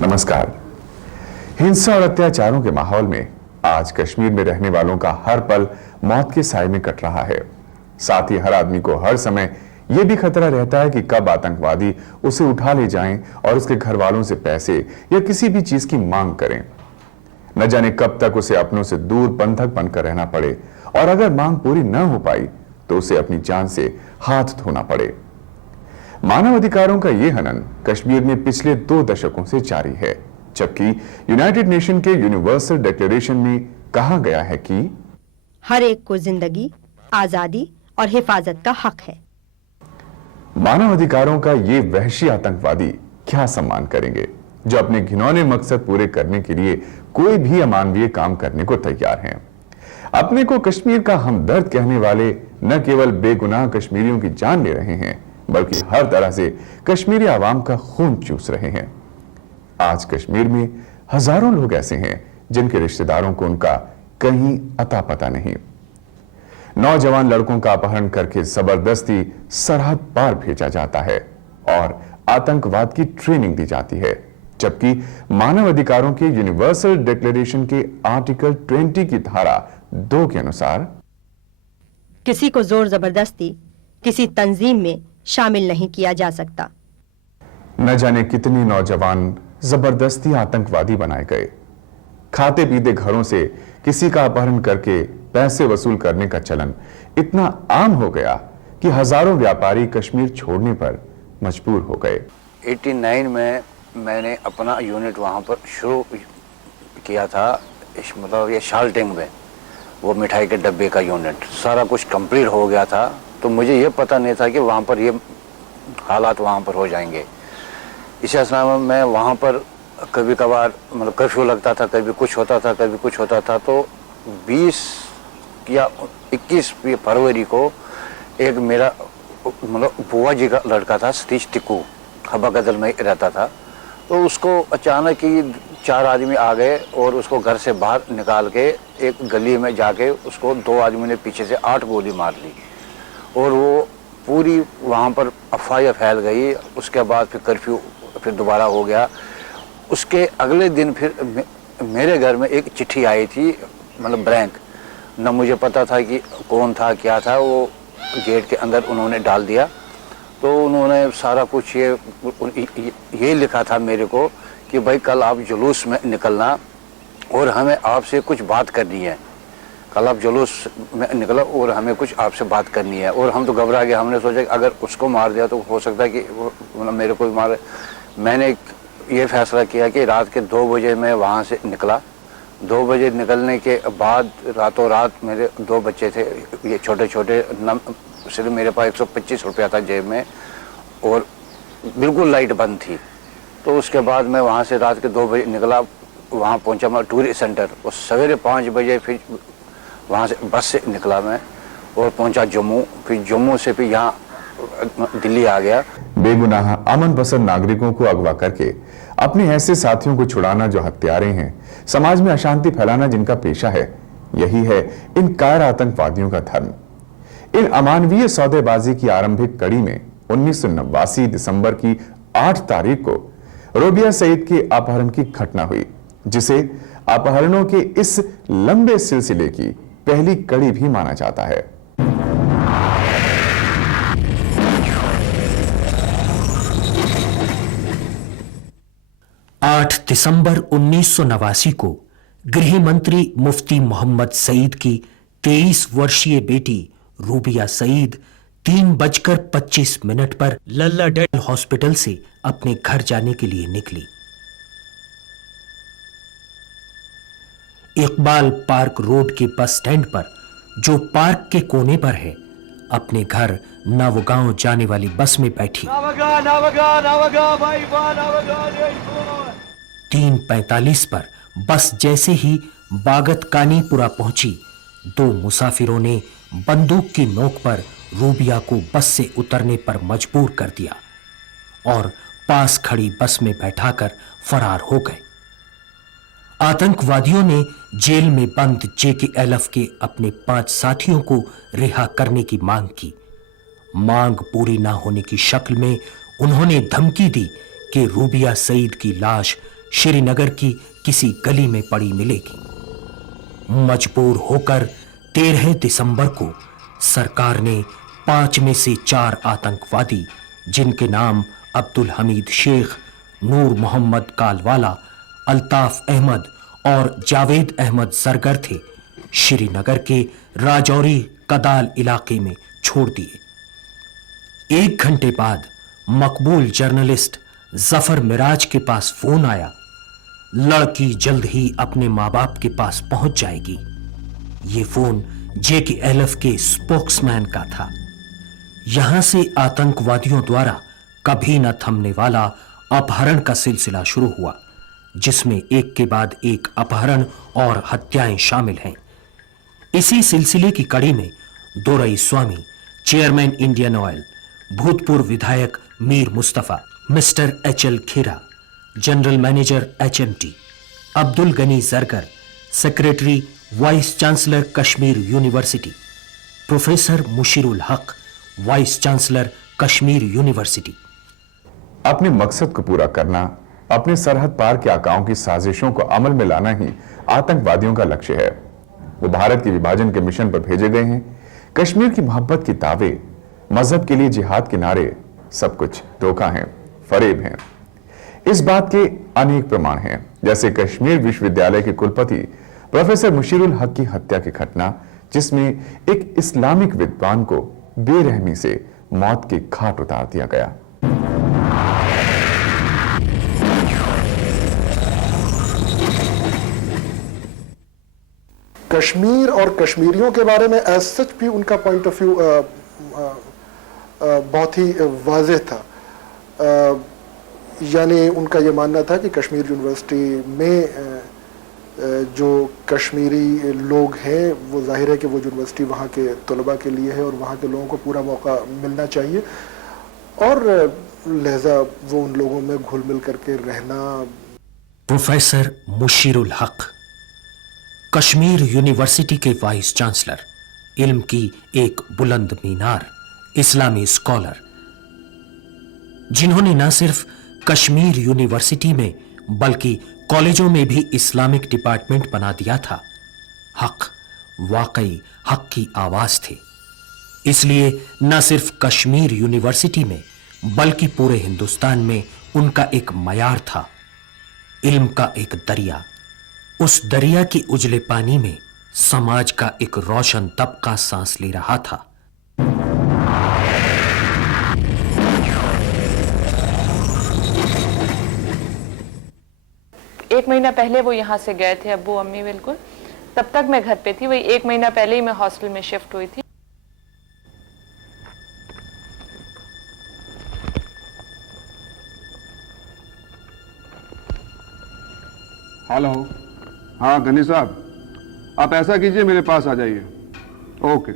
नमस्कार। हिंसा और अत्याचारों के माहौल में आज कश्मीर में रहने वालों का हर पल मौत के साए में कट रहा है। साथ ही हर आदमी को हर समय यह भी खतरा रहता है कि कब आतंकवादी उसे उठा ले जाएं और उसके घर वालों से पैसे या किसी भी चीज की मांग करें। न जाने कब तक उसे अपनों से दूर बंधक बनकर रहना पड़े और अगर मांग पूरी न हो पाई तो उसे अपनी जान से हाथ धोना पड़े। मानव अधिकारों का यह हनन कश्मीर में पिछले 2 दशकों से जारी है, जबकि यूनाइटेड नेशन के यूनिवर्सल डिक्लेरेशन में कहा गया है कि हर एक को जिंदगी, आजादी और हिफाजत का हक है। मानव अधिकारों का ये वहशी आतंकवादी क्या सम्मान करेंगे जो अपने घिनौने मकसद पूरे करने के लिए कोई भी अमानवीय काम करने को तैयार हैं। अपने को कश्मीर का हमदर्द कहने वाले न केवल बेगुनाह कश्मीरियों की जान ले रहे हैं बल्कि हर तरह से कश्मीरी आवाम का खून चूस रहे हैं। आज कश्मीर में हजारों लोग ऐसे हैं जिनके रिश्तेदारों को उनका कहीं अता पता नहीं। नौजवान लड़कों का अपहरण करके जबरदस्ती सरहद पार भेजा जाता है और आतंकवाद की ट्रेनिंग दी जाती है, जबकि मानव अधिकारों के यूनिवर्सल डिक्लेरेशन के आर्टिकल 20 की धारा 2 के अनुसार किसी को जोर जबरदस्ती किसी तंजीम में शामिल नहीं किया जा सकता। न जाने कितने नौजवान जबरदस्ती आतंकवादी बनाए गए। खाते पीते घरों से किसी का अपहरण करके पैसे वसूल करने का चलन इतना आम हो गया कि हजारों व्यापारी कश्मीर छोड़ने पर मजबूर हो गए। 89 में मैंने अपना यूनिट वहाँ पर शुरू किया था, मतलब ये शाल्टिंग में, वो मिठाई के डब्बे का यूनिट। सारा कुछ कंप्लीट हो गया था, तो मुझे ये पता नहीं था कि वहाँ पर ये हालात वहाँ पर हो जाएंगे। इस असना में मैं वहाँ पर कभी कभार मतलब कर्फ्यू लगता था, कभी कुछ होता था, कभी कुछ होता था। तो 20 या 21 फरवरी को एक मेरा मतलब बुआ जी का लड़का था, सतीश टिक्कू, हबा गदल में रहता था। तो उसको अचानक ही 4 आदमी आ गए और उसको घर से बाहर निकाल के एक गली में जाके उसको 2 आदमी ने पीछे से 8 गोली मार ली और वो पूरी वहाँ पर अफवाह फैल गई। उसके बाद फिर कर्फ्यू फिर दोबारा हो गया। उसके अगले दिन फिर मेरे घर में एक चिट्ठी आई थी, मतलब ब्लैंक, न मुझे पता था कि कौन था क्या था। वो गेट के अंदर उन्होंने डाल दिया। तो उन्होंने सारा कुछ ये लिखा था मेरे को कि भाई कल आप जुलूस में निकलना और हमें आपसे कुछ बात करनी है। कल आप जुलूस में निकला और हमें कुछ आपसे बात करनी है। और हम तो घबरा गए। हमने सोचा कि अगर उसको मार दिया तो हो सकता है कि मतलब मेरे को भी मारे। मैंने ये फैसला किया कि रात के 2 बजे मैं वहाँ से निकला। 2 बजे निकलने के बाद रातों रात मेरे 2 बच्चे थे, ये छोटे छोटे, सिर्फ मेरे पास 125 रुपया था जेब में और बिल्कुल लाइट बंद थी। तो उसके बाद मैं वहाँ से रात के 2 बजे निकला, वहाँ पहुँचा मैं टूरिस्ट सेंटर और सवेरे 5 बजे फिर वहाँ से बस से निकला मैं और पहुँचा जम्मू। फिर जम्मू से फिर यहाँ दिल्ली आ गया। बेगुनाह अमन पसंद नागरिकों को अगवा करके अपने ऐसे साथियों को छुड़ाना जो हत्यारे हैं, समाज में अशांति फैलाना जिनका पेशा है, यही है इन कायर आतंकवादियों का धर्म। इन अमानवीय सौदेबाजी की आरंभिक कड़ी में 1989 दिसंबर की 8 तारीख को रोबिया सईद के अपहरण की घटना हुई, जिसे अपहरणों के इस लंबे सिलसिले की पहली कड़ी भी माना जाता है। दिसंबर 1989 को गृह मंत्री मुफ्ती मोहम्मद सईद की 23 वर्षीय बेटी रूबिया सईद 3:25 पर लल्ला डेल हॉस्पिटल से अपने घर जाने के लिए निकली। इकबाल पार्क रोड के बस स्टैंड पर, जो पार्क के कोने पर है, अपने घर नवगांव जाने वाली बस में बैठी। 3:45 पर बस जैसे ही बागत कानीपुरा पहुंची, 2 मुसाफिरों ने बंदूक की नोक पर रूबिया को बस से उतरने पर मजबूर कर दिया और पास खड़ी बस में बैठाकर फरार हो गए। आतंकवादियों ने जेल में बंद JKLF के अपने 5 साथियों को रिहा करने की मांग की। मांग पूरी ना होने की शक्ल में उन्होंने धमकी दी कि रूबिया सईद की लाश श्रीनगर की किसी गली में पड़ी मिलेगी। मजबूर होकर 13 दिसंबर को सरकार ने 5 में से 4 आतंकवादी, जिनके नाम अब्दुल हमीद शेख, नूर मोहम्मद कालवाला, अल्ताफ अहमद और जावेद अहमद जरगर थे, श्रीनगर के राजौरी कदाल इलाके में छोड़ दिए। 1 घंटे बाद मकबूल जर्नलिस्ट जफर मिराज के पास फोन आया। लड़की जल्द ही अपने मां बाप के पास पहुंच जाएगी। ये फोन JKLF के स्पोक्समैन का था। यहां से आतंकवादियों द्वारा कभी न थमने वाला अपहरण का सिलसिला शुरू हुआ, जिसमें एक के बाद एक अपहरण और हत्याएं शामिल हैं। इसी सिलसिले की कड़ी में Doraiswamy, chairman Indian oil, भूतपूर्व विधायक Mir Mustafa, mister HL Khera, general manager HMT, Abdul Gani Zargar, secretary vice chancellor Kashmir university, professor Mushirul Haq, vice chancellor Kashmir university. अपने मकसद को पूरा करना, अपने सरहद पार के आकाओं की साजिशों को अमल में लाना ही आतंकवादियों का लक्ष्य है। वो भारत के विभाजन के मिशन पर भेजे गए हैं। कश्मीर की मोहब्बत की दावे, मजहब के लिए जिहाद के नारे, सब कुछ धोखा है, फरेब है। इस बात के अनेक प्रमाण हैं, जैसे कश्मीर विश्वविद्यालय के कुलपति प्रोफेसर मुशीरुल हक की हत्या की घटना, जिसमें एक इस्लामिक विद्वान को बेरहमी से मौत के घाट उतार दिया गया। कश्मीर और कश्मीरियों के बारे में एज सच भी उनका पॉइंट ऑफ व्यू बहुत ही वाज़ेह था। यानी उनका ये मानना था कि कश्मीर यूनिवर्सिटी में जो कश्मीरी लोग हैं, वो जाहिर है कि वो यूनिवर्सिटी वहाँ के तलबा के लिए है और वहाँ के लोगों को पूरा मौका मिलना चाहिए, और लिहाजा वो उन लोगों में घुल मिल करके रहना। प्रोफेसर मुशीरुल हक, कश्मीर यूनिवर्सिटी के वाइस चांसलर, इल्म की एक बुलंद मीनार, इस्लामी स्कॉलर, जिन्होंने न सिर्फ कश्मीर यूनिवर्सिटी में बल्कि कॉलेजों में भी इस्लामिक डिपार्टमेंट बना दिया था। हक वाकई हक की आवाज थे। इसलिए न सिर्फ कश्मीर यूनिवर्सिटी में बल्कि पूरे हिंदुस्तान में उनका एक मयार था, इल्म का एक दरिया। उस दरिया के उजले पानी में समाज का एक रोशन तबका सांस ले रहा था। एक महीना पहले वो यहाँ से गए थे, अब्बू अम्मी बिल्कुल। तब तक मैं घर पे थी, वही 1 महीना पहले ही मैं हॉस्टल में शिफ्ट हुई थी। हेलो, हाँ गनी साहब, आप ऐसा कीजिए, मेरे पास आ जाइए। ओके।